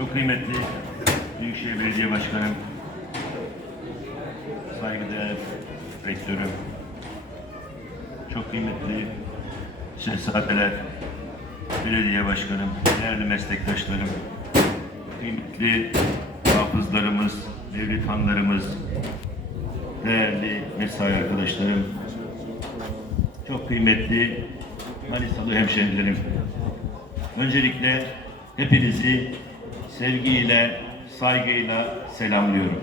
Çok kıymetli Büyükşehir Belediye Başkanım, saygıdeğer rektörüm, çok kıymetli şehzadeler, belediye başkanım, değerli meslektaşlarım, kıymetli hafızlarımız, devlet hanlarımız, değerli mesai arkadaşlarım, çok kıymetli Manisalı hemşehrilerim. Öncelikle hepinizi sevgiyle, saygıyla selamlıyorum.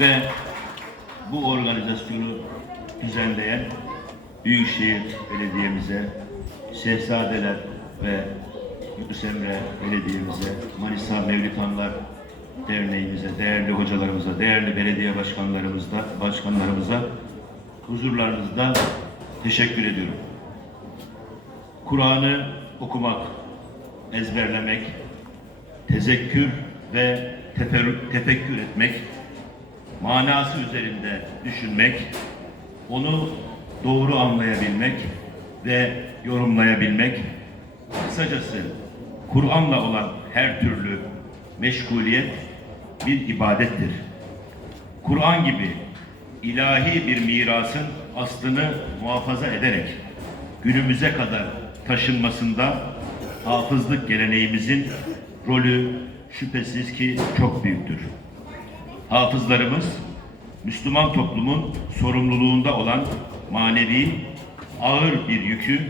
Ve bu organizasyonu düzenleyen Büyükşehir Belediye'mize, Şehzadeler ve Yunus Emre Belediye'mize, Manisa Mevlid Hanlar Derneğimize, değerli hocalarımıza, değerli belediye başkanlarımıza, başkanlarımıza huzurlarınızda teşekkür ediyorum. Kur'an'ı okumak, ezberlemek, tezekkür ve tefekkür etmek, manası üzerinde düşünmek, onu doğru anlayabilmek ve yorumlayabilmek, kısacası Kur'an'la olan her türlü meşguliyet bir ibadettir. Kur'an gibi ilahi bir mirasın aslını muhafaza ederek günümüze kadar taşınmasında hafızlık geleneğimizin rolü şüphesiz ki çok büyüktür. Hafızlarımız Müslüman toplumun sorumluluğunda olan manevi ağır bir yükü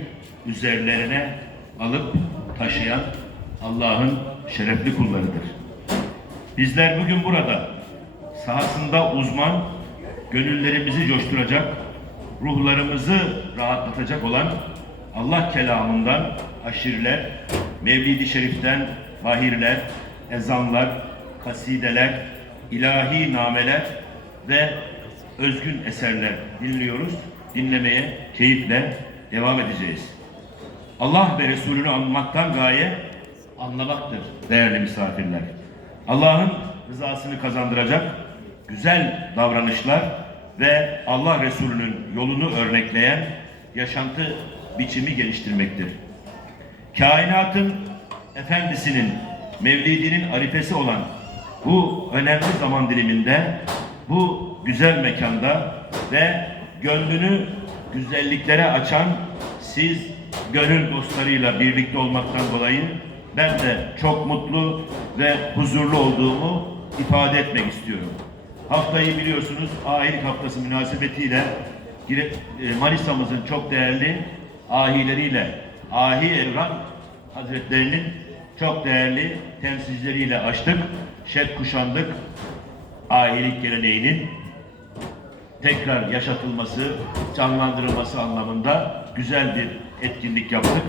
üzerlerine alıp taşıyan Allah'ın şerefli kullarıdır. Bizler bugün burada sahasında uzman, gönüllerimizi coşturacak, ruhlarımızı rahatlatacak olan Allah kelamından aşirler, Mevlid-i Şerif'ten bahirler, ezanlar, kasideler, ilahi nameler ve özgün eserler dinliyoruz. Dinlemeye keyifle devam edeceğiz. Allah ve Resulünü anmaktan gaye anlamaktır değerli misafirler. Allah'ın rızasını kazandıracak güzel davranışlar ve Allah Resulü'nün yolunu örnekleyen yaşantı biçimi geliştirmektir. Kainatın efendisinin mevlidinin arifesi olan bu önemli zaman diliminde bu güzel mekanda ve gönlünü güzelliklere açan siz gönül dostlarıyla birlikte olmaktan dolayı ben de çok mutlu ve huzurlu olduğumu ifade etmek istiyorum. Haftayı biliyorsunuz ahilik haftası münasebetiyle e, Manisa'mızın çok değerli ahileriyle Ahi Evran Hazretlerinin çok değerli temsilcileriyle açtık. Şef kuşandık. Ahilik geleneğinin tekrar yaşatılması, canlandırılması anlamında güzel bir etkinlik yaptık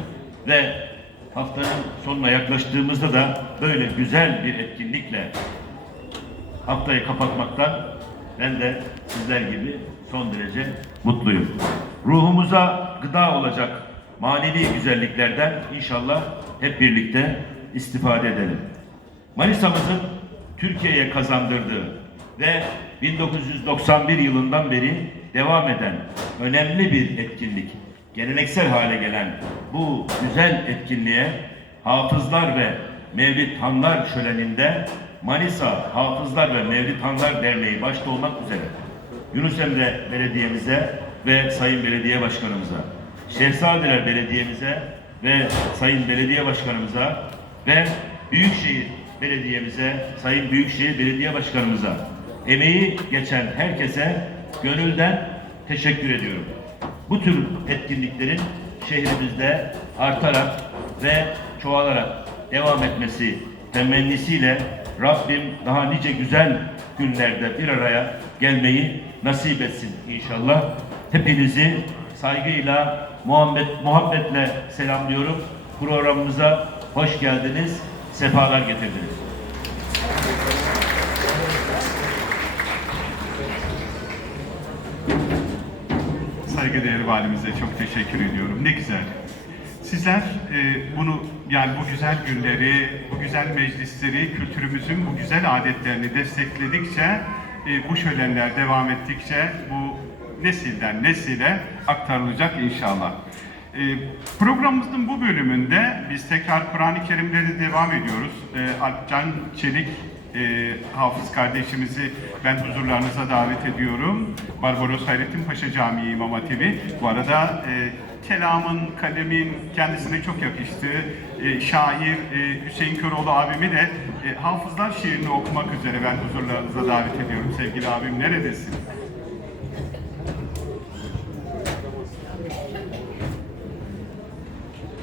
ve haftanın sonuna yaklaştığımızda da böyle güzel bir etkinlikle haftayı kapatmaktan ben de sizler gibi son derece mutluyum. Ruhumuza gıda olacak manevi güzelliklerden inşallah hep birlikte istifade edelim. Manisa'mızın Türkiye'ye kazandırdığı ve 1991 yılından beri devam eden önemli bir etkinlik, geleneksel hale gelen bu güzel etkinliğe Hafızlar ve Mevlid Hanlar şöleninde Manisa Hafızlar ve Mevlid Hanlar Derneği başta olmak üzere Yunus Emre Belediye'mize ve Sayın Belediye Başkanımıza, Şehzadeler Belediye'mize ve Sayın Belediye Başkanımıza ve Büyükşehir Belediye'mize, Sayın Büyükşehir Belediye Başkanımıza emeği geçen herkese gönülden teşekkür ediyorum. Bu tür etkinliklerin şehrimizde artarak ve çoğalarak devam etmesi temennisiyle Rabbim daha nice güzel günlerde bir araya gelmeyi nasip etsin inşallah. Hepinizi saygıyla, muhabbet, muhabbetle selamlıyorum. Programımıza hoş geldiniz, sefalar getirdiniz. Saygıdeğer valimize çok teşekkür ediyorum. Ne güzel. Sizler e, bunu yani bu güzel günleri, bu güzel meclisleri, kültürümüzün bu güzel adetlerini destekledikçe, e, bu şölenler devam ettikçe bu nesilden nesile aktarılacak inşallah. E, programımızın bu bölümünde biz tekrar Kur'an-ı Kerim'le de devam ediyoruz. E, Alpcan Çelik e, hafız kardeşimizi ben huzurlarınıza davet ediyorum. Barbaros Hayrettin Paşa Camii İmam Hatibi. Bu arada e, kelamın, kalemin kendisine çok yakıştığı e, şair e, Hüseyin Köroğlu abimi de e, hafızlar şiirini okumak üzere ben huzurlarınıza davet ediyorum. Sevgili abim neredesin?